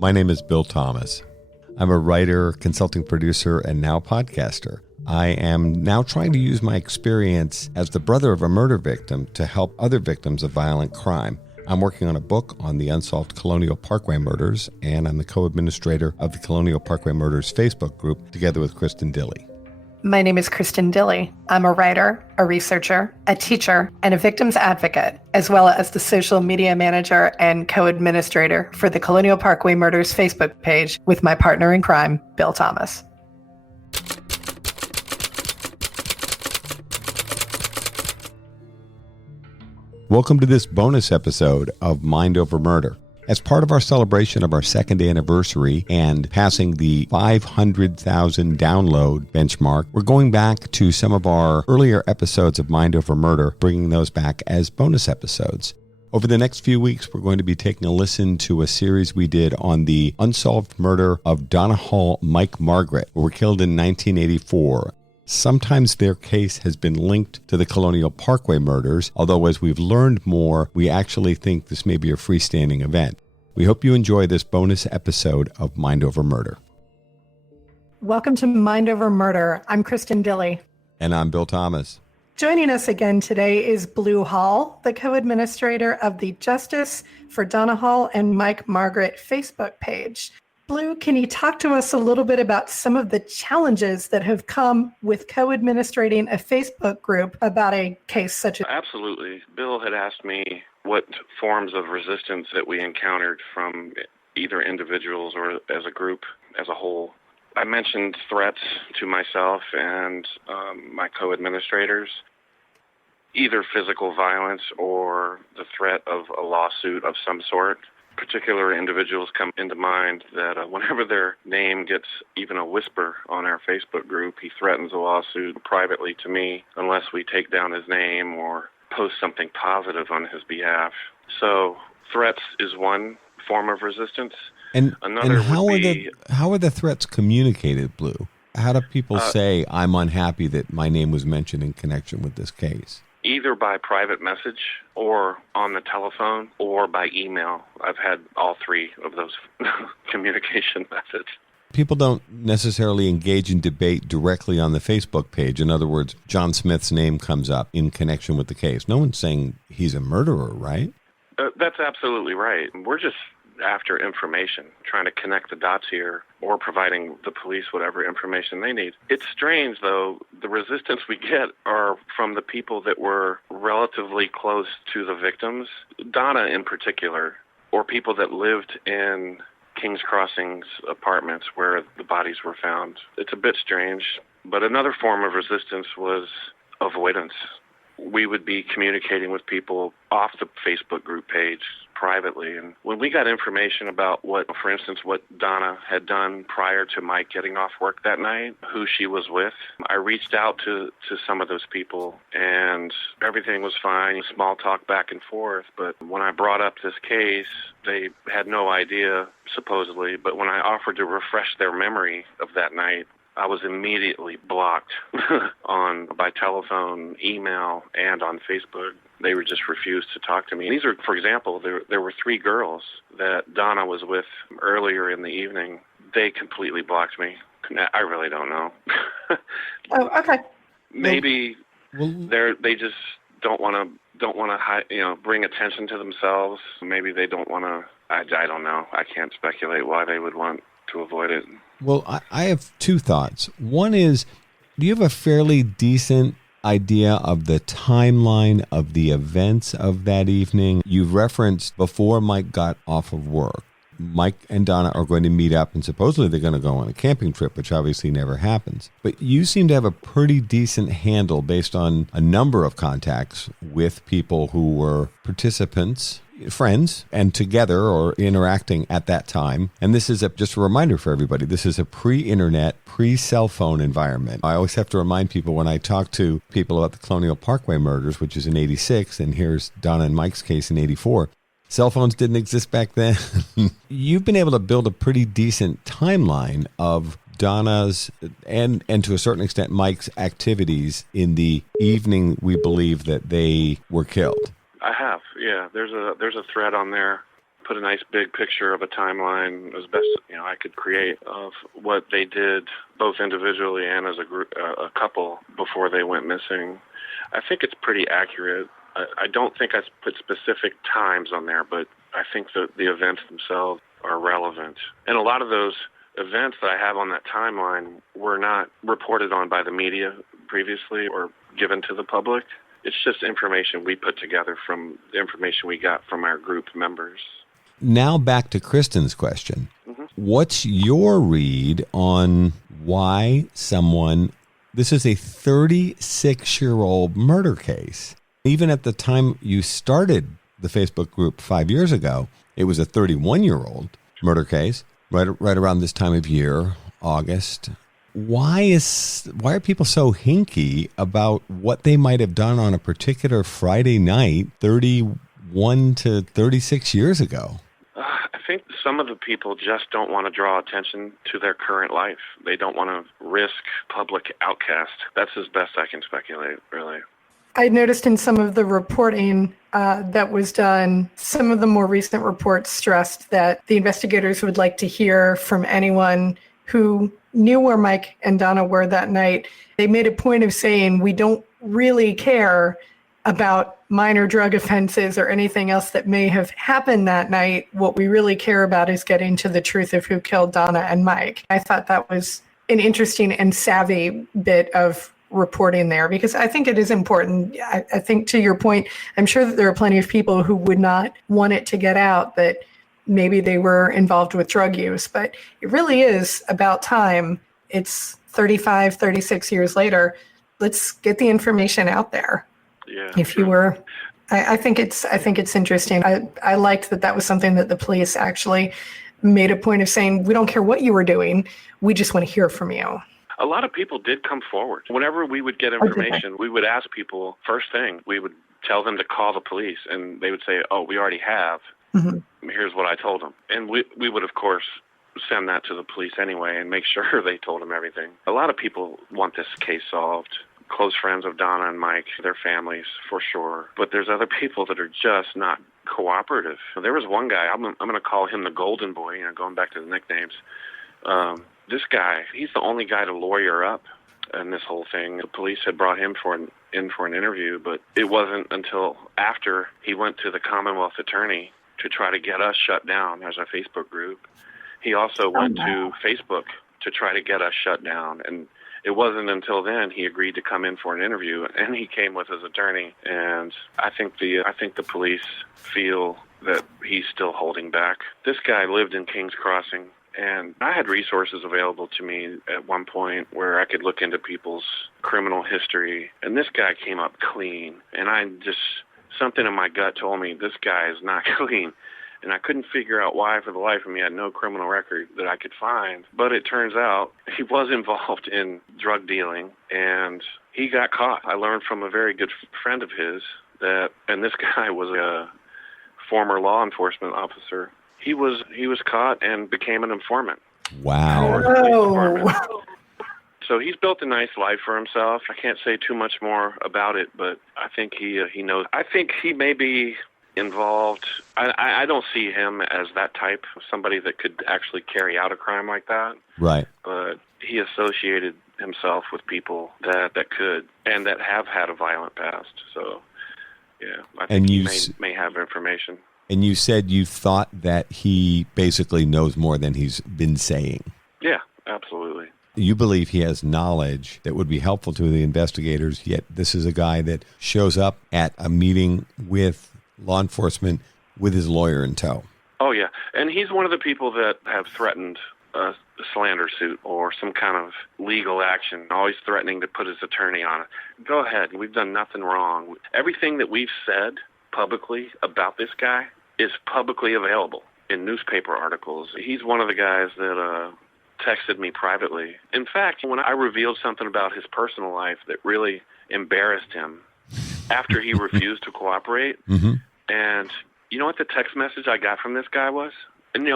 My name is Bill Thomas. I'm a writer, consulting producer, and now podcaster. I am now trying to use my experience as the brother of a murder victim to help other victims of violent crime. I'm working on a book on the unsolved Colonial Parkway Murders, and I'm the co-administrator of the Colonial Parkway Murders Facebook group together with Kristin Dilley. My name is Kristin Dilley. I'm a writer, a researcher, a teacher, and a victims advocate, as well as the social media manager and co-administrator for the Colonial Parkway Murders Facebook page with my partner in crime, Bill Thomas. Welcome to this bonus episode of Mind Over Murder. As part of our celebration of our second anniversary and passing the 500,000 download benchmark, we're going back to some of our earlier episodes of Mind Over Murder, bringing those back as bonus episodes. Over the next few weeks, we're going to be taking a listen to a series we did on the unsolved murder of Donna Mike Margaret, who were killed in 1984. Sometimes their case has been linked to the Colonial Parkway murders, although as we've learned more, we actually think this may be a freestanding event. We hope you enjoy this bonus episode of Mind Over Murder. Welcome to Mind Over Murder. I'm Kristin Dilley. And I'm Bill Thomas. Joining us again today is Blue Hall, the co-administrator of the Justice for Donna and Mike Margaret Facebook page. Blue, can you talk to us a little bit about some of the challenges that have come with co-administrating a Facebook group about a case such as... Absolutely. Bill had asked me what forms of resistance that we encountered from either individuals or as a group as a whole. I mentioned threats to myself and my co-administrators, either physical violence or the threat of a lawsuit of some sort. Particular individuals come into mind that whenever their name gets even a whisper on our Facebook group, he threatens a lawsuit privately to me unless we take down his name or post something positive on his behalf. So threats is one form of resistance. And how are the threats communicated, Blue? How do people say, I'm unhappy that my name was mentioned in connection with this case? Either by private message or on the telephone or by email. I've had all three of those communication methods. People don't necessarily engage in debate directly on the Facebook page. In other words, John Smith's name comes up in connection with the case. No one's saying he's a murderer, right? That's absolutely right. We're just after information, trying to connect the dots here, or providing the police whatever information they need. It's strange, though, the resistance we get are from the people that were relatively close to the victims, Donna in particular, or people that lived in Kings Crossing's apartments where the bodies were found. It's a bit strange, but another form of resistance was avoidance. We would be communicating with people off the Facebook group page privately. And when we got information about what Donna had done prior to Mike getting off work that night, who she was with, I reached out to some of those people and everything was fine, small talk back and forth. But when I brought up this case, they had no idea, supposedly. But when I offered to refresh their memory of that night, I was immediately blocked by telephone, email, and on Facebook. They were just refused to talk to me. And these are, for example, there were three girls that Donna was with earlier in the evening. They completely blocked me. I really don't know. Oh, okay. Maybe they just don't want to bring attention to themselves. Maybe they don't want to. I don't know. I can't speculate why they would want to avoid it. Well, I have two thoughts. One is, do you have a fairly decent idea of the timeline of the events of that evening? You referenced before Mike got off of work, Mike and Donna are going to meet up and supposedly they're going to go on a camping trip, which obviously never happens. But you seem to have a pretty decent handle based on a number of contacts with people who were participants, friends, and together or interacting at that time. And this is just a reminder for everybody. This is a pre-internet, pre-cell phone environment. I always have to remind people when I talk to people about the Colonial Parkway murders, which is in 86, and here's Donna and Mike's case in 84. Cell phones didn't exist back then. You've been able to build a pretty decent timeline of Donna's and to a certain extent Mike's activities in the evening we believe that they were killed. I have, yeah. There's a thread on there put a nice big picture of a timeline as best I could create of what they did both individually and as a group, a couple before they went missing. I think it's pretty accurate. I don't think I put specific times on there, but I think that the events themselves are relevant. And a lot of those events that I have on that timeline were not reported on by the media previously or given to the public. It's just information we put together from the information we got from our group members. Now back to Kristin's question. Mm-hmm. What's your read on why this is a 36-year-old murder case. Even at the time you started the Facebook group 5 years ago, it was a 31-year-old murder case, right around this time of year, August. Why are people so hinky about what they might have done on a particular Friday night 31 to 36 years ago? I think some of the people just don't want to draw attention to their current life. They don't want to risk public outcast. That's as best I can speculate, really. I noticed in some of the reporting that was done, some of the more recent reports stressed that the investigators would like to hear from anyone who knew where Mike and Donna were that night. They made a point of saying, we don't really care about minor drug offenses or anything else that may have happened that night. What we really care about is getting to the truth of who killed Donna and Mike. I thought that was an interesting and savvy bit of reporting there, because I think it is important. I think, to your point, I'm sure that there are plenty of people who would not want it to get out that maybe they were involved with drug use, but it really is about time. It's 35, 36 years later. Let's get the information out there. Yeah. If you were, I think it's interesting. I liked that was something that the police actually made a point of saying, we don't care what you were doing. We just want to hear from you. A lot of people did come forward. Whenever we would get information, we would ask people, first thing, we would tell them to call the police, and they would say, oh, we already have. Mm-hmm. Here's what I told them. And we would, of course, send that to the police anyway and make sure they told them everything. A lot of people want this case solved. Close friends of Donna and Mike, their families, for sure. But there's other people that are just not cooperative. There was one guy, I'm going to call him the Golden Boy, going back to the nicknames. This guy, he's the only guy to lawyer up in this whole thing. The police had brought him in for an interview, but it wasn't until after he went to the Commonwealth attorney to try to get us shut down as a Facebook group. He also went to Facebook to try to get us shut down, and it wasn't until then he agreed to come in for an interview, and he came with his attorney. And I think the police feel that he's still holding back. This guy lived in Kings Crossing, and I had resources available to me at one point where I could look into people's criminal history, and this guy came up clean. And something in my gut told me this guy is not clean. And I couldn't figure out why for the life of me. I had no criminal record that I could find. But it turns out he was involved in drug dealing, and he got caught. I learned from a very good friend of his and this guy was a former law enforcement officer. He was caught and became an informant. Wow. Oh. So he's built a nice life for himself. I can't say too much more about it, but I think he knows. I think he may be involved. I don't see him as that type of somebody that could actually carry out a crime like that. Right. But he associated himself with people that could and that have had a violent past. So, yeah, I think he may have information. And you said you thought that he basically knows more than he's been saying. Yeah, absolutely. You believe he has knowledge that would be helpful to the investigators, yet this is a guy that shows up at a meeting with law enforcement with his lawyer in tow. Oh, yeah. And he's one of the people that have threatened a slander suit or some kind of legal action, always threatening to put his attorney on it. Go ahead. We've done nothing wrong. Everything that we've said publicly about this guy is publicly available in newspaper articles. He's one of the guys that texted me privately. In fact, when I revealed something about his personal life that really embarrassed him after he refused to cooperate, mm-hmm. And you know what the text message I got from this guy was? And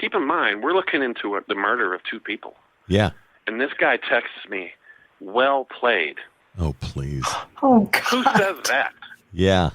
keep in mind, we're looking into the murder of two people. Yeah. And this guy texts me, "Well played." Oh, please. Oh, God. Who says that? Yeah.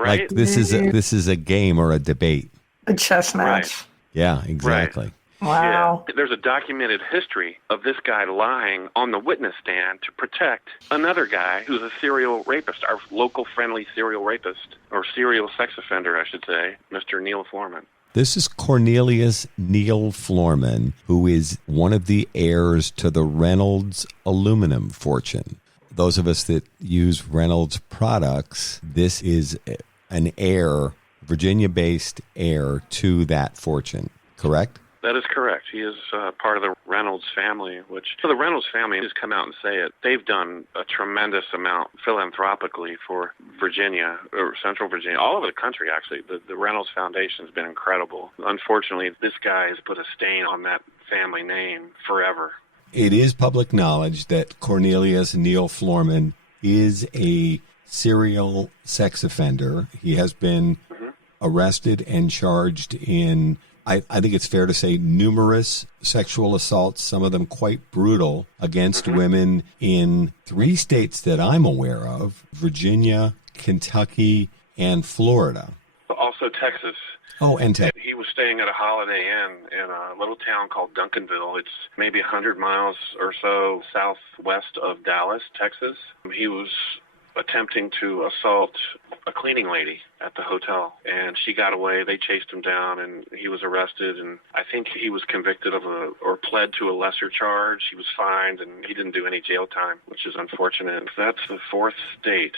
Right? Like this is a game or a debate. A chess match. Right. Yeah, exactly. Right. Wow. Yeah. There's a documented history of this guy lying on the witness stand to protect another guy who's a serial rapist, our local friendly serial rapist, or serial sex offender, I should say, Mr. Neil Foreman. This is Cornelius Neil Floorman, who is one of the heirs to the Reynolds aluminum fortune. Those of us that use Reynolds products, this is an heir, Virginia-based heir to that fortune, correct? That is correct. He is part of the Reynolds family, which, so the Reynolds family has come out and say it. They've done a tremendous amount philanthropically for Virginia, or Central Virginia, all over the country, actually. The Reynolds Foundation has been incredible. Unfortunately, this guy has put a stain on that family name forever. It is public knowledge that Cornelius Neil Floorman is a serial sex offender. He has been arrested and charged in, I think it's fair to say, numerous sexual assaults, some of them quite brutal, against women in 3 states that I'm aware of: Virginia, Kentucky, and Florida. Also Texas. Oh, and Texas. He was staying at a Holiday Inn in a little town called Duncanville. It's maybe 100 miles or so southwest of Dallas, Texas. He was attempting to assault a cleaning lady at the hotel, and she got away. They chased him down, and he was arrested, and I think he was convicted of or pled to a lesser charge. He was fined, and he didn't do any jail time, which is unfortunate. That's the 4th state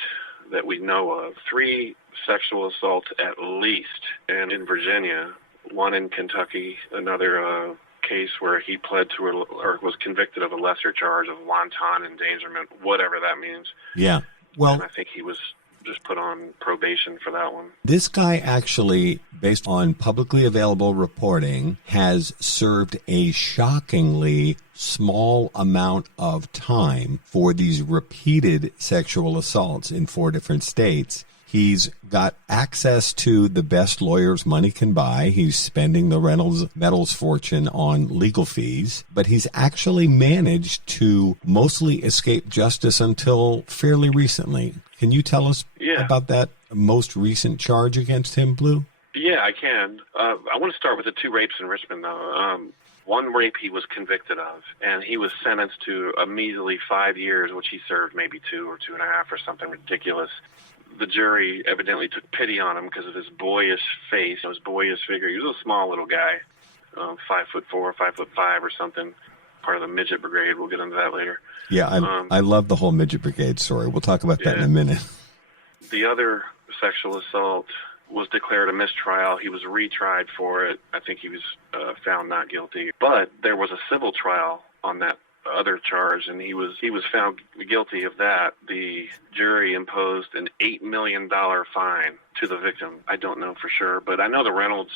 that we know of. 3 sexual assaults at least, and in Virginia, 1 in Kentucky, another case where he pled to or was convicted of a lesser charge of wanton endangerment, whatever that means. Yeah. Well, and I think he was just put on probation for that one. This guy actually, based on publicly available reporting, has served a shockingly small amount of time for these repeated sexual assaults in 4 different states. He's got access to the best lawyers money can buy. He's spending the Reynolds Metals fortune on legal fees, but he's actually managed to mostly escape justice until fairly recently. Can you tell us about that most recent charge against him, Blue? Yeah, I can. I want to start with the 2 rapes in Richmond, though. 1 rape he was convicted of, and he was sentenced to a measly 5 years, which he served maybe 2 or 2.5 or something ridiculous. The jury evidently took pity on him because of his boyish face, his boyish figure. He was a small little guy, 5'4", 5'5" or something, part of the midget brigade. We'll get into that later. Yeah, I love the whole midget brigade story. We'll talk about that in a minute. The other sexual assault was declared a mistrial. He was retried for it. I think he was found not guilty. But there was a civil trial on that other charge, and he was found guilty of that. The jury imposed an $8 million fine to the victim. I don't know for sure, but I know the Reynolds,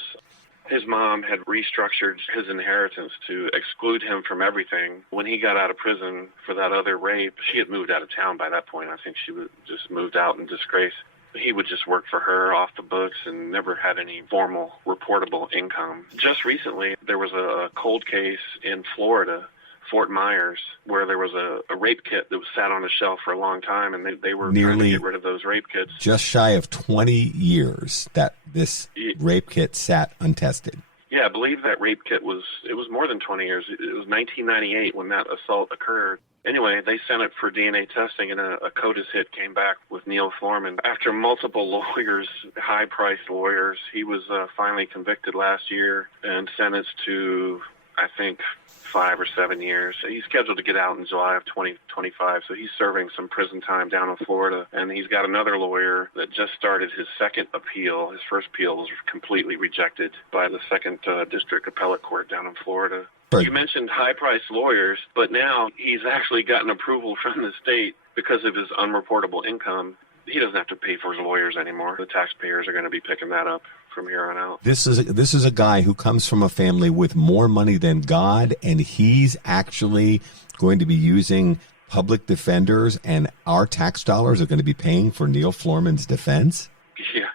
his mom had restructured his inheritance to exclude him from everything. When he got out of prison for that other rape, she had moved out of town by that point. I think she was just moved out in disgrace. He would just work for her off the books and never had any formal reportable income. Just recently, there was a cold case in Florida, Fort Myers, where there was a rape kit that was sat on a shelf for a long time, and they were trying to get rid of those rape kits. Just shy of 20 years that this rape kit sat untested. Yeah, I believe that rape kit was more than 20 years. It was 1998 when that assault occurred. Anyway, they sent it for DNA testing, and a CODIS hit came back with Neil Foreman. After multiple lawyers, high-priced lawyers, he was finally convicted last year and sentenced to, I think, 5 or 7 years. He's scheduled to get out in July of 2025, so he's serving some prison time down in Florida. And he's got another lawyer that just started his second appeal. His first appeal was completely rejected by the second district appellate court down in Florida. Right. You mentioned high-priced lawyers, but now he's actually gotten approval from the state because of his unreportable income. He doesn't have to pay for his lawyers anymore. The taxpayers are going to be picking that up from here on out. This is a guy who comes from a family with more money than God, and he's actually going to be using public defenders, and our tax dollars are going to be paying for Neil Foreman's defense? Yeah,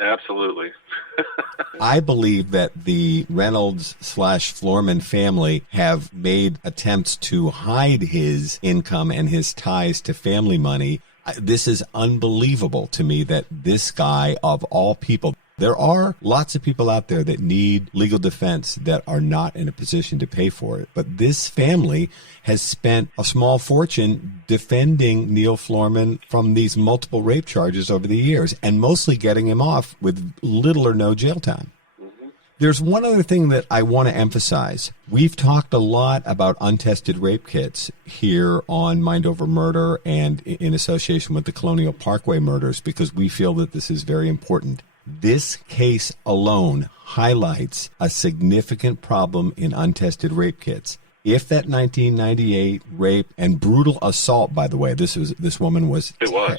absolutely. I believe that the Reynolds/Foreman family have made attempts to hide his income and his ties to family money. This is unbelievable to me that this guy, of all people, There are lots of people out there that need legal defense that are not in a position to pay for it. But this family has spent a small fortune defending Neil Florman from these multiple rape charges over the years, and mostly getting him off with little or no jail time. There's one other thing that I want to emphasize. We've talked a lot about untested rape kits here on Mind Over Murder and in association with the Colonial Parkway Murders, because we feel that this is very important. This case alone highlights a significant problem in untested rape kits. If that 1998 rape and brutal assault, by the way, this woman was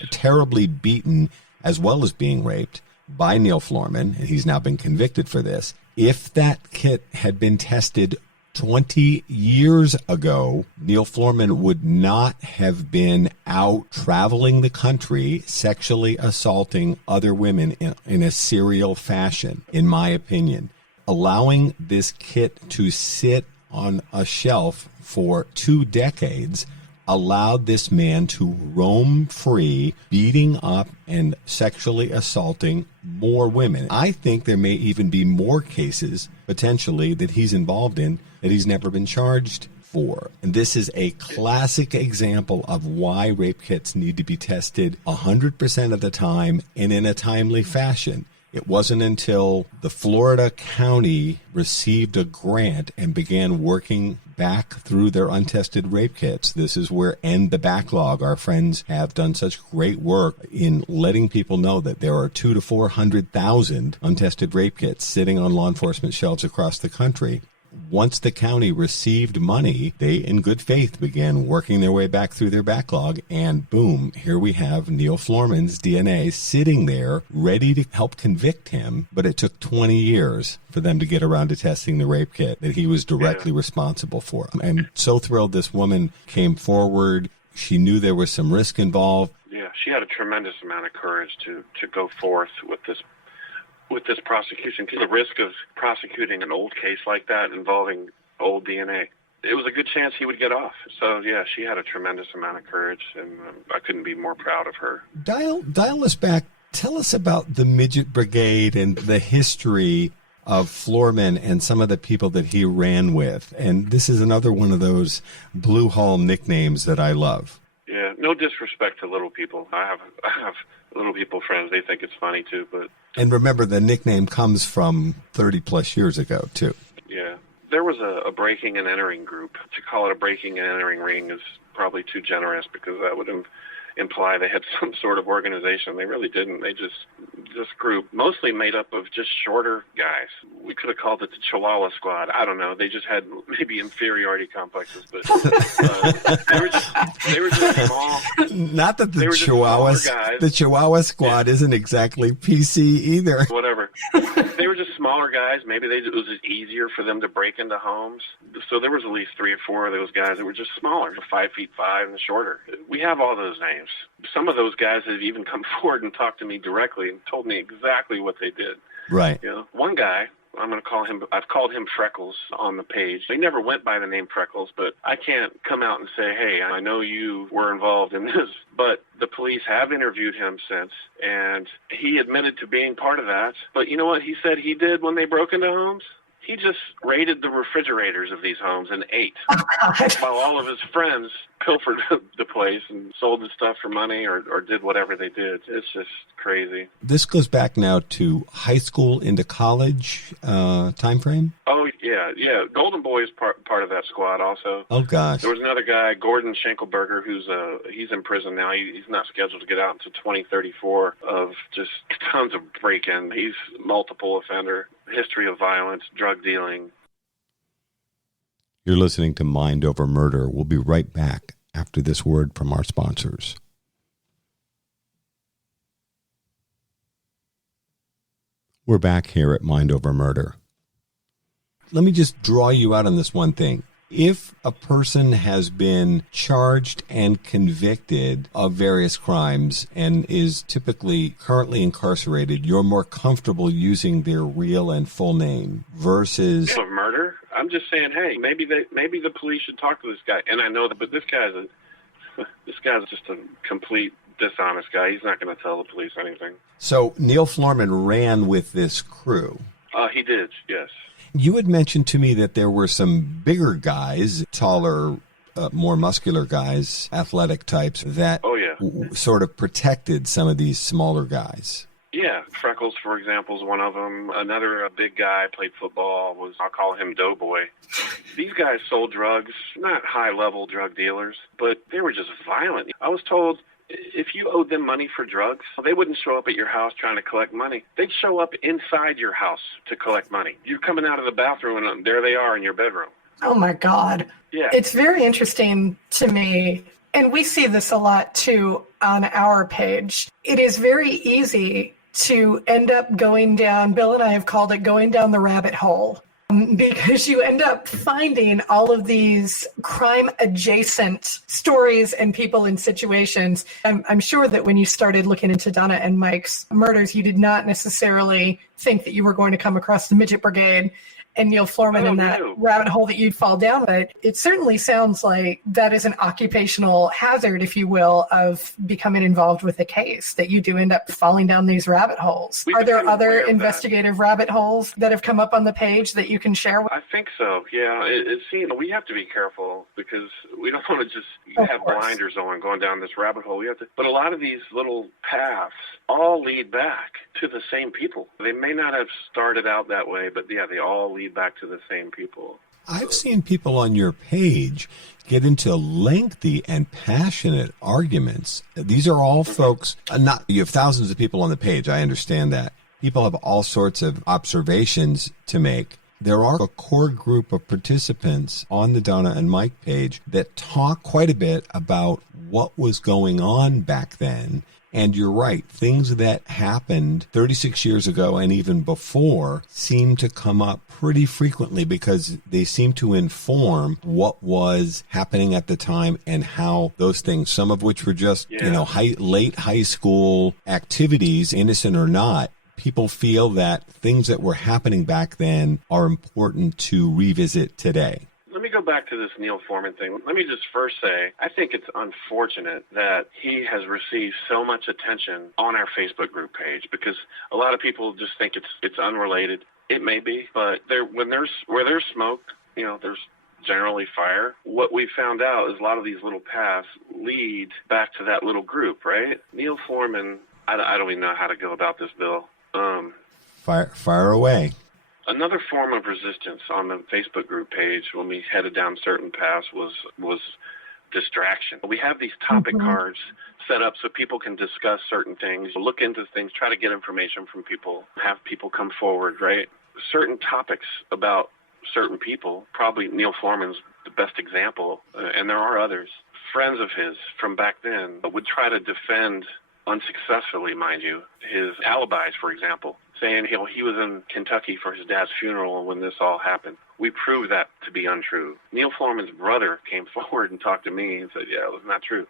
terribly beaten as well as being raped by Neil Florman, and he's now been convicted for this. If that kit had been tested 20 years ago, Neil Florman would not have been out traveling the country, sexually assaulting other women in a serial fashion, in my opinion. Allowing this kit to sit on a shelf for 2 decades allowed this man to roam free, beating up and sexually assaulting more women. I think there may even be more cases, potentially, that he's involved in that he's never been charged for. And this is a classic example of why rape kits need to be tested 100% of the time and in a timely fashion. It wasn't until the Florida County received a grant and began working back through their untested rape kits. This is where End the Backlog, our friends, have done such great work in letting people know that there are 200,000 to 400,000 untested rape kits sitting on law enforcement shelves across the country. Once the county received money, they, in good faith, began working their way back through their backlog, and boom, here we have Neil Florman's DNA sitting there, ready to help convict him, but it took 20 years for them to get around to testing the rape kit that he was directly responsible for. I'm so thrilled this woman came forward. She knew there was some risk involved. Yeah, she had a tremendous amount of courage to go forth with this prosecution, because the risk of prosecuting an old case like that involving old DNA, it was a good chance he would get off. So, yeah, she had a tremendous amount of courage, and I couldn't be more proud of her. Dial us back. Tell us about the Midget Brigade and the history of Florman and some of the people that he ran with. And this is another one of those Blue Hall nicknames that I love. Yeah, no disrespect to little people. I have little people friends. They think it's funny, too, but... And remember, the nickname comes from 30-plus years ago, too. Yeah. There was a breaking and entering group. To call it a breaking and entering ring is probably too generous, because that would imply they had some sort of organization. They really didn't. They just, this group, mostly made up of just shorter guys. We could have called it the Chihuahua Squad. I don't know. They just had maybe inferiority complexes, but they were just small. Not that the Chihuahua Squad isn't exactly PC either. Whatever. They were just smaller guys. Maybe it was just easier for them to break into homes. So there was at least 3 or 4 of those guys that were just smaller, 5'5" and shorter. We have all those names. Some of those guys have even come forward and talked to me directly and told me exactly what they did. Right. You know, one guy, I've called him Freckles on the page. They never went by the name Freckles, but I can't come out and say, hey, I know you were involved in this. But the police have interviewed him since, and he admitted to being part of that. But you know what he said he did when they broke into homes? He just raided the refrigerators of these homes and ate, while all of his friends pilfered the place and sold the stuff for money or did whatever they did. It's just crazy. This goes back now to high school into college time frame? Oh, yeah. Golden Boy is part of that squad also. Oh, gosh. There was another guy, Gordon Schenkelberger, he's in prison now. He's not scheduled to get out until 2034 of just tons of break-in. He's multiple offender, history of violence, drug dealing. You're listening to Mind Over Murder. We'll be right back after this word from our sponsors. We're back here at Mind Over Murder. Let me just draw you out on this one thing. If a person has been charged and convicted of various crimes and is typically currently incarcerated, you're more comfortable using their real and full name versus... Of murder? I'm just saying, hey, maybe the police should talk to this guy. And I know that, but this guy's just a complete dishonest guy. He's not going to tell the police anything. So Neil Florman ran with this crew. He did, yes. You had mentioned to me that there were some bigger guys, taller, more muscular guys, athletic types, that sort of protected some of these smaller guys. Yeah, Freckles, for example, is one of them. Another big guy, played football, I'll call him Doughboy. These guys sold drugs, not high-level drug dealers, but they were just violent. I was told if you owed them money for drugs, they wouldn't show up at your house trying to collect money. They'd show up inside your house to collect money. You're coming out of the bathroom, and there they are in your bedroom. Oh, my God. Yeah. It's very interesting to me, and we see this a lot, too, on our page. It is very easy to end up going down, Bill and I have called it going down the rabbit hole, because you end up finding all of these crime-adjacent stories and people in situations. I'm sure that when you started looking into Donna and Mike's murders, you did not necessarily think that you were going to come across the Midget Brigade and Neil Florman in that rabbit hole that you'd fall down. But it certainly sounds like that is an occupational hazard, if you will, of becoming involved with a case, that you do end up falling down these rabbit holes. Are there other investigative rabbit holes that have come up on the page that you can share with? I think so, yeah. We have to be careful because we don't want to just have blinders on going down this rabbit hole. But a lot of these little paths all lead back to the same people. They may not have started out that way, but yeah, they all lead back to the same people. I've seen people on your page get into lengthy and passionate arguments. These are all folks, you have thousands of people on the page, I understand that. People have all sorts of observations to make. There are a core group of participants on the Donna and Mike page that talk quite a bit about what was going on back then. And you're right, things that happened 36 years ago and even before seem to come up pretty frequently because they seem to inform what was happening at the time and how those things, some of which were just, late high school activities, innocent or not, people feel that things that were happening back then are important to revisit today. Let me go back to this Neil Florman thing. Let me just first say, I think it's unfortunate that he has received so much attention on our Facebook group page because a lot of people just think it's unrelated. It may be, but where there's smoke, there's generally fire. What we found out is a lot of these little paths lead back to that little group, right? Neil Florman, I don't even know how to go about this, Bill. Fire away. Another form of resistance on the Facebook group page when we headed down certain paths was distraction. We have these topic cards set up so people can discuss certain things, look into things, try to get information from people, have people come forward, right? Certain topics about certain people, probably Neil Florman's the best example, and there are others. Friends of his from back then would try to defend, unsuccessfully, mind you, his alibis, for example, saying he was in Kentucky for his dad's funeral when this all happened. We proved that to be untrue. Neil Florman's brother came forward and talked to me and said, yeah, it was not true.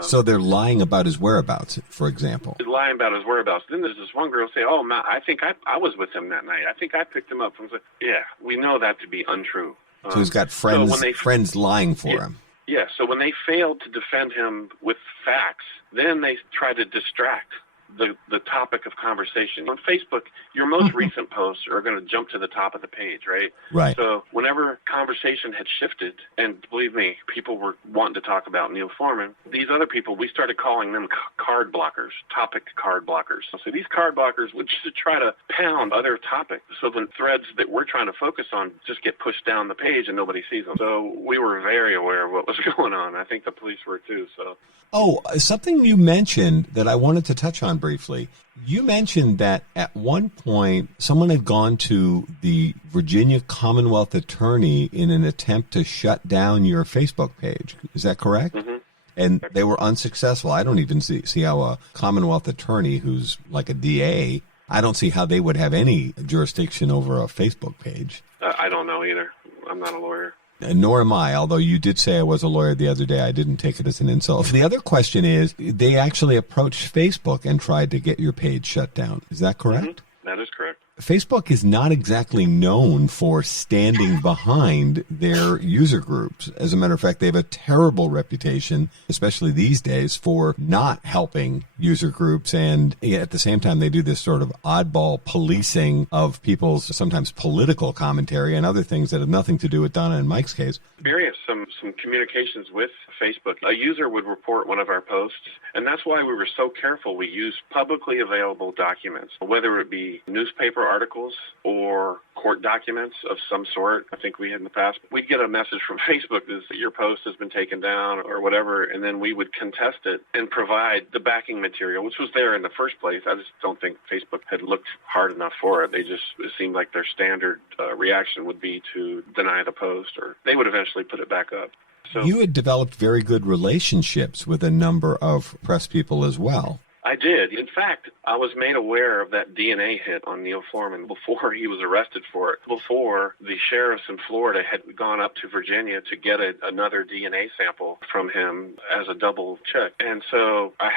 So they're lying about his whereabouts, for example. Lying about his whereabouts. Then there's this one girl say, oh, I think I was with him that night. I think I picked him up. I was like, yeah, we know that to be untrue. So he's got friends lying for him. Yeah, so when they failed to defend him with facts, then they try to distract the topic of conversation. On Facebook, your most recent posts are going to jump to the top of the page, right? Right. So whenever conversation had shifted, and believe me, people were wanting to talk about Neil Florman, these other people, we started calling them card blockers, topic card blockers. So these card blockers would just try to pound other topics so the threads that we're trying to focus on just get pushed down the page and nobody sees them. So we were very aware of what was going on. I think the police were too, so... Oh, something you mentioned that I wanted to touch on briefly. You mentioned that at one point someone had gone to the Virginia Commonwealth Attorney in an attempt to shut down your Facebook page. Is that correct? Mm-hmm. And they were unsuccessful. I don't even see how a Commonwealth Attorney who's like a DA, I don't see how they would have any jurisdiction over a Facebook page. I don't know either. I'm not a lawyer. Nor am I, although you did say I was a lawyer the other day. I didn't take it as an insult. The other question is, they actually approached Facebook and tried to get your page shut down. Is that correct? That is correct. Facebook is not exactly known for standing behind their user groups. As a matter of fact, they have a terrible reputation, especially these days, for not helping user groups. And at the same time, they do this sort of oddball policing of people's sometimes political commentary and other things that have nothing to do with Donna and Mike's case. Experienced some communications with Facebook. A user would report one of our posts, and that's why we were so careful. We used publicly available documents, whether it be newspaper articles or court documents of some sort. I think we had in the past. We'd get a message from Facebook that your post has been taken down or whatever, and then we would contest it and provide the backing material, which was there in the first place. I just don't think Facebook had looked hard enough for it. It seemed like their standard reaction would be to deny the post, or they would eventually put it back up. So you had developed very good relationships with a number of press people as well. I did. In fact, I was made aware of that DNA hit on Neil Florman before he was arrested for it, before the sheriffs in Florida had gone up to Virginia to get another DNA sample from him as a double check. And so I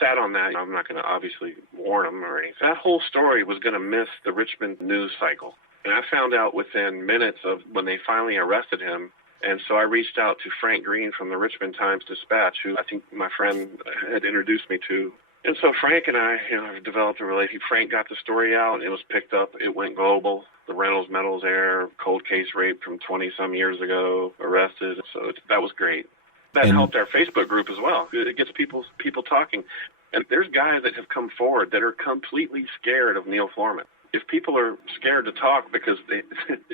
sat on that. I'm not going to obviously warn him or anything. That whole story was going to miss the Richmond news cycle. And I found out within minutes of when they finally arrested him. And so I reached out to Frank Green from the Richmond Times-Dispatch, who I think my friend had introduced me to. And so Frank and I, developed a relationship. Frank got the story out. It was picked up. It went global. The Reynolds Medals heir, cold case rape from 20-some years ago, arrested. So that was great. That helped our Facebook group as well. It gets people talking. And there's guys that have come forward that are completely scared of Neil Florman. If people are scared to talk because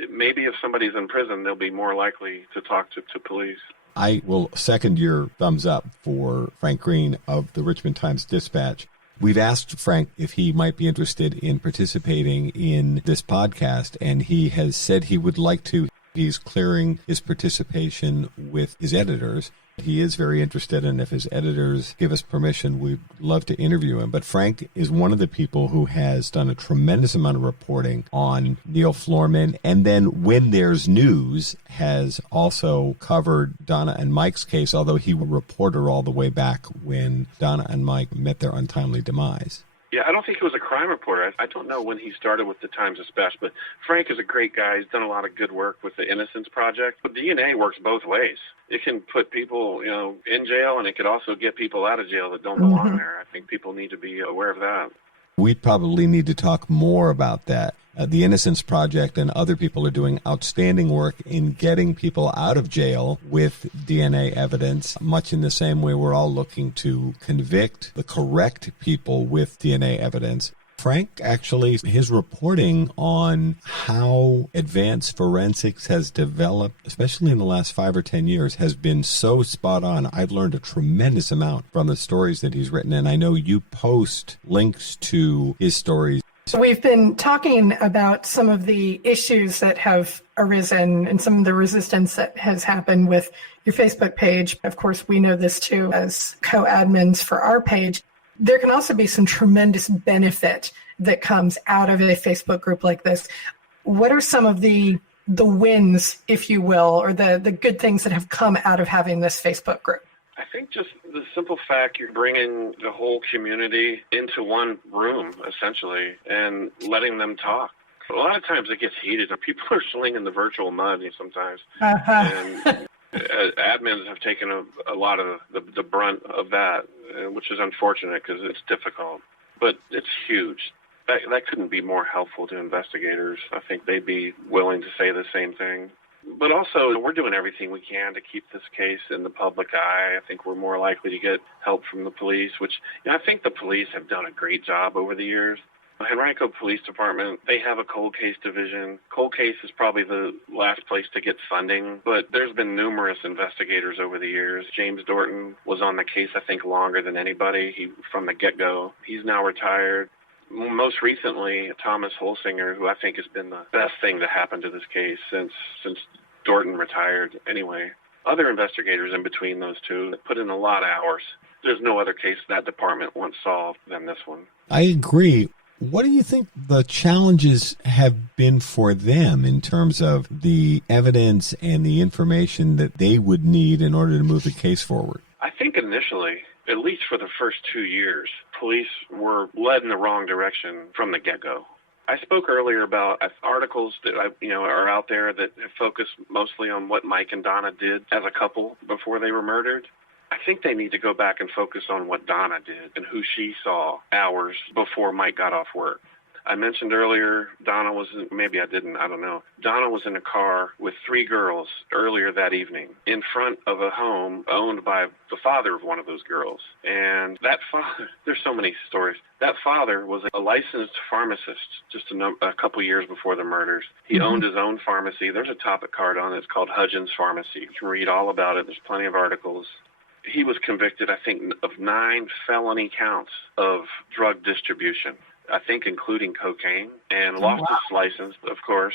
maybe if somebody's in prison, they'll be more likely to talk to police. I will second your thumbs up for Frank Green of the Richmond Times-Dispatch. We've asked Frank if he might be interested in participating in this podcast, and he has said he would like to. He's clearing his participation with his editors. He is very interested, and if his editors give us permission, we'd love to interview him. But Frank is one of the people who has done a tremendous amount of reporting on Neil Florman, and then when there's news, has also covered Donna and Mike's case, although he was a reporter all the way back when Donna and Mike met their untimely demise. Yeah, I don't think he was a crime reporter. I don't know when he started with the Times-Dispatch, but Frank is a great guy. He's done a lot of good work with the Innocence Project. But DNA works both ways. It can put people, in jail, and it could also get people out of jail that don't belong there. I think people need to be aware of that. We probably need to talk more about that. The Innocence Project and other people are doing outstanding work in getting people out of jail with DNA evidence, much in the same way we're all looking to convict the correct people with DNA evidence. Frank, actually, his reporting on how advanced forensics has developed, especially in the last 5 or 10 years, has been so spot on. I've learned a tremendous amount from the stories that he's written, and I know you post links to his stories. So we've been talking about some of the issues that have arisen and some of the resistance that has happened with your Facebook page. Of course, we know this too as co-admins for our page. There can also be some tremendous benefit that comes out of a Facebook group like this. What are some of the wins, if you will, or the good things that have come out of having this Facebook group? I think just the simple fact you're bringing the whole community into one room, essentially, and letting them talk. A lot of times it gets heated. People are slinging the virtual mud sometimes. And admins have taken a lot of the brunt of that, which is unfortunate because it's difficult. But it's huge. That couldn't be more helpful to investigators. I think they'd be willing to say the same thing. But also, we're doing everything we can to keep this case in the public eye. I think we're more likely to get help from the police, which I think the police have done a great job over the years. Henrico Police Department, they have a cold case division. Cold case is probably the last place to get funding, but there's been numerous investigators over the years. James Dorton was on the case, I think, longer than anybody from the get-go. He's now retired. Most recently, Thomas Holsinger, who I think has been the best thing to happen to this case since Dorton retired anyway. Other investigators in between those two put in a lot of hours. There's no other case that department once solved than this one. I agree. What do you think the challenges have been for them in terms of the evidence and the information that they would need in order to move the case forward? I think initially, at least for the first 2 years, police were led in the wrong direction from the get-go. I spoke earlier about articles that are out there that focus mostly on what Mike and Donna did as a couple before they were murdered. I think they need to go back and focus on what Donna did and who she saw hours before Mike got off work. I mentioned earlier Donna was, maybe I didn't, I don't know. Donna was in a car with 3 girls earlier that evening in front of a home owned by the father of one of those girls. And that father, there's so many stories. That father was a licensed pharmacist just a couple years before the murders. He owned his own pharmacy. There's a topic card on it. It's called Hudgens Pharmacy. You can read all about it. There's plenty of articles. He was convicted, I think, of 9 felony counts of drug distribution, I think including cocaine, and lost his license, of course.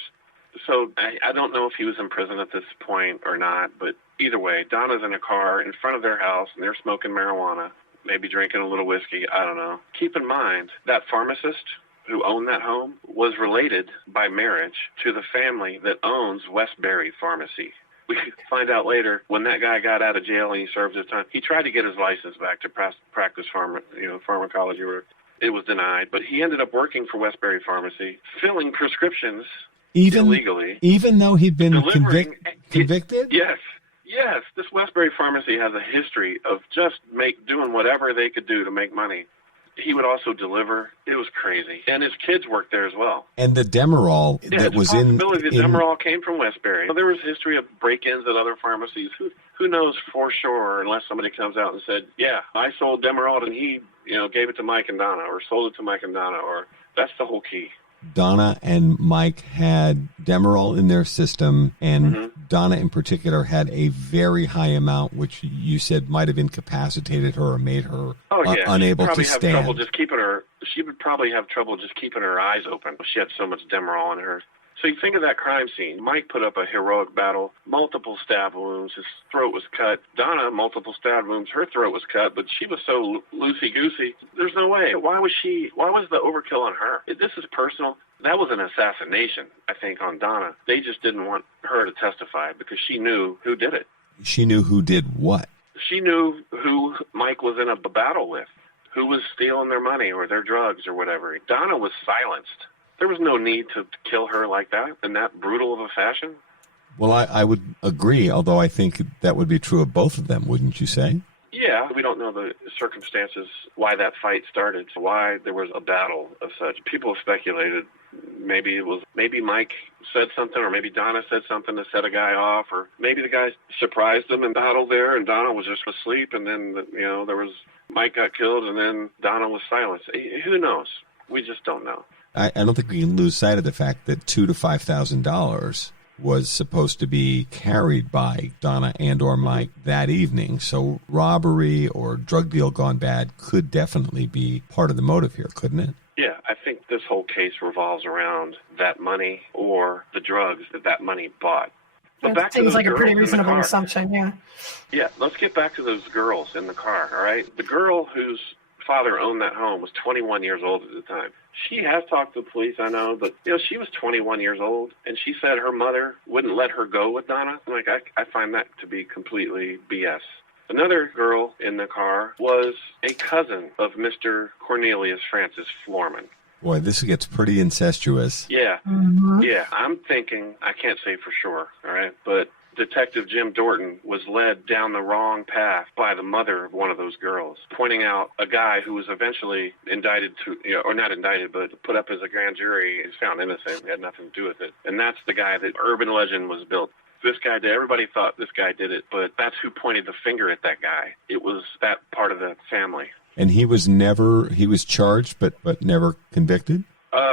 So I don't know if he was in prison at this point or not, but either way, Donna's in a car in front of their house, and they're smoking marijuana, maybe drinking a little whiskey, I don't know. Keep in mind, that pharmacist who owned that home was related by marriage to the family that owns Westbury Pharmacy. We find out later, when that guy got out of jail and he served his time, he tried to get his license back to practice pharmacology work. It was denied, but he ended up working for Westbury Pharmacy, filling prescriptions illegally. Even though he'd been convicted? Yes. This Westbury Pharmacy has a history of just doing whatever they could do to make money. He would also deliver. It was crazy. And his kids worked there as well. And the Demerol that was in... The Demerol came from Westbury. There was history of break-ins at other pharmacies. Who knows for sure, unless somebody comes out and said, yeah, I sold Demerol and he gave it to Mike and Donna, or sold it to Mike and Donna, or that's the whole key. Donna and Mike had Demerol in their system, and Donna in particular had a very high amount, which you said might have incapacitated her or made her unable to stand. She would probably have trouble just keeping her eyes open. She had so much Demerol in her. So you think of that crime scene. Mike put up a heroic battle, multiple stab wounds, his throat was cut. Donna, multiple stab wounds, her throat was cut, but she was so loosey-goosey. There's no way. Why was the overkill on her? This is personal. That was an assassination, I think, on Donna. They just didn't want her to testify because she knew who did it. She knew who did what? She knew who Mike was in a battle with, who was stealing their money or their drugs or whatever. Donna was silenced. There was no need to kill her like that in that brutal of a fashion. Well, I would agree, although I think that would be true of both of them, wouldn't you say? Yeah, we don't know the circumstances, why that fight started, why there was a battle of such. People have speculated maybe Mike said something, or maybe Donna said something to set a guy off, or maybe the guy surprised them and battled there, and Donna was just asleep, and then Mike got killed, and then Donna was silenced. Who knows? We just don't know. I don't think we can lose sight of the fact that $2,000 to $5,000 was supposed to be carried by Donna and or Mike that evening. So robbery or drug deal gone bad could definitely be part of the motive here, couldn't it? Yeah, I think this whole case revolves around that money or the drugs that money bought. But that seems like a pretty reasonable assumption, yeah. Yeah, let's get back to those girls in the car, all right? The girl whose father owned that home was 21 years old at the time. She has talked to the police, I know, but she was 21 years old, and she said her mother wouldn't let her go with Donna. I find that to be completely BS. Another girl in the car was a cousin of Mr. Cornelius Francis Floorman. Boy, this gets pretty incestuous. Yeah. Yeah, I'm thinking, I can't say for sure, all right, but Detective Jim Dorton was led down the wrong path by the mother of one of those girls, pointing out a guy who was eventually indicted or not indicted, but put up as a grand jury. He's found innocent. He had nothing to do with it. And that's the guy that urban legend was built. This guy did. Everybody thought this guy did it, but that's who pointed the finger at that guy. It was that part of the family. And he was charged, but never convicted?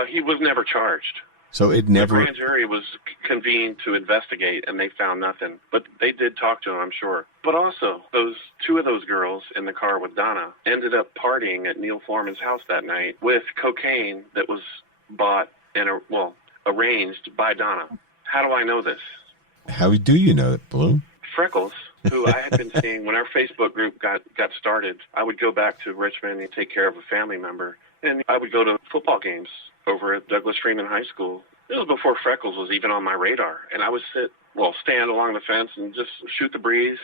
He was never charged. So it never... The grand jury was convened to investigate, and they found nothing. But they did talk to him, I'm sure. But also, two of those girls in the car with Donna ended up partying at Neil Floorman's house that night with cocaine that was bought and, arranged by Donna. How do I know this? How do you know that, Blue? Freckles, who I had been seeing when our Facebook group got started, I would go back to Richmond and take care of a family member. And I would go to football games over at Douglas Freeman High School. It was before Freckles was even on my radar. And I would stand along the fence and just shoot the breeze,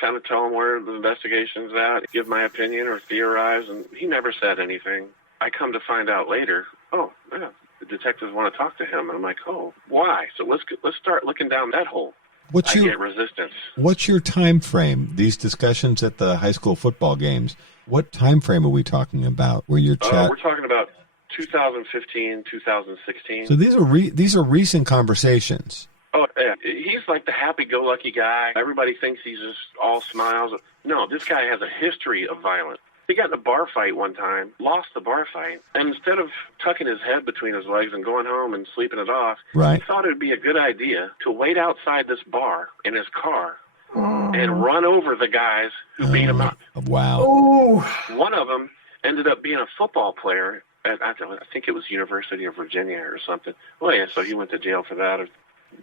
kind of tell him where the investigation's at, give my opinion or theorize, and he never said anything. I come to find out later, the detectives want to talk to him. And I'm like, oh, why? So let's start looking down that hole. What's I get resistance. What's your time frame? These discussions at the high school football games, what time frame are we talking about? Where your chat? We're talking about 2015, 2016. So these are recent conversations. Oh, yeah. He's like the happy-go-lucky guy. Everybody thinks he's just all smiles. No, this guy has a history of violence. He got in a bar fight one time, lost the bar fight, and instead of tucking his head between his legs and going home and sleeping it off, right, he thought it would be a good idea to wait outside this bar in his car and run over the guys who beat him up. Wow. Ooh. One of them ended up being a football player at, I think it was University of Virginia or something. Well, yeah, so he went to jail for that.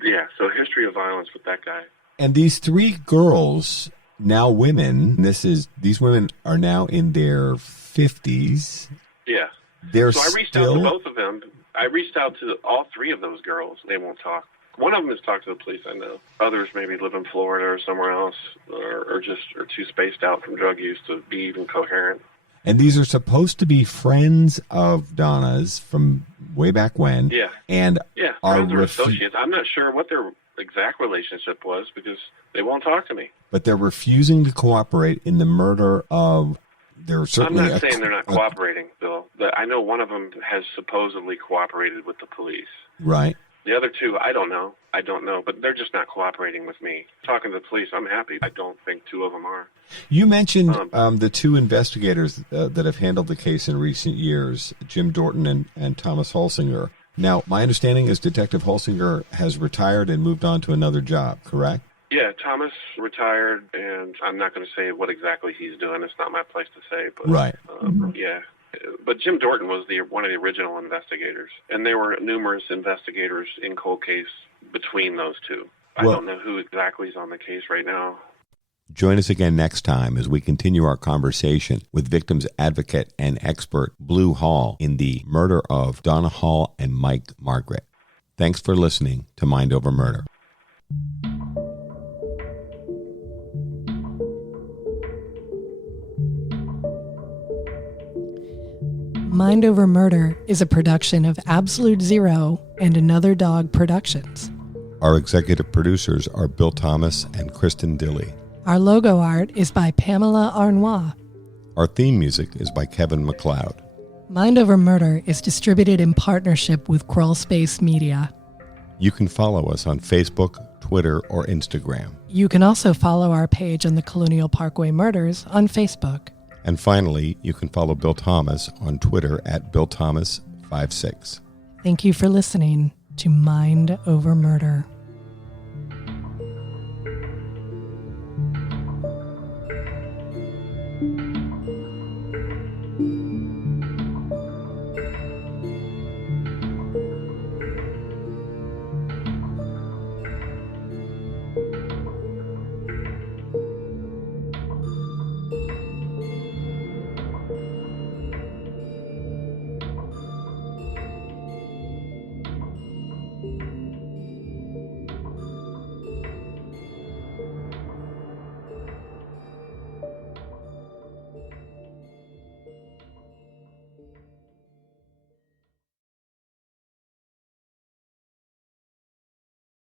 Yeah, so history of violence with that guy. And these three girls, now women, these women are now in their 50s. Yeah. So I reached out to both of them. I reached out to all three of those girls. They won't talk. One of them has talked to the police, I know. Others maybe live in Florida or somewhere else, or just are too spaced out from drug use to be even coherent. And these are supposed to be friends of Donna's from way back when. Yeah. And friends or associates. I'm not sure what their exact relationship was because they won't talk to me. But they're refusing to cooperate in the murder of... I'm not saying they're not cooperating, Bill. I know one of them has supposedly cooperated with the police. Right. The other two, I don't know. But they're just not cooperating with me. Talking to the police, I'm happy. I don't think two of them are. You mentioned the two investigators that have handled the case in recent years, Jim Dorton and Thomas Holsinger. Now, my understanding is Detective Holsinger has retired and moved on to another job, correct? Yeah, Thomas retired, and I'm not going to say what exactly he's doing. It's not my place to say. But, right. Yeah. But Jim Dorton was one of the original investigators, and there were numerous investigators in cold case between those two. I don't know who exactly is on the case right now. Join us again next time as we continue our conversation with victims advocate and expert Blue Hall in the murder of Donna Hall and Mike Margaret. Thanks for listening to Mind Over Murder. Mind Over Murder is a production of Absolute Zero and Another Dog Productions. Our executive producers are Bill Thomas and Kristin Dilley. Our logo art is by Pamela Arnois. Our theme music is by Kevin MacLeod. Mind Over Murder is distributed in partnership with Crawl Space Media. You can follow us on Facebook, Twitter, or Instagram. You can also follow our page on the Colonial Parkway Murders on Facebook. And finally, you can follow Bill Thomas on Twitter at BillThomas56. Thank you for listening to Mind Over Murder.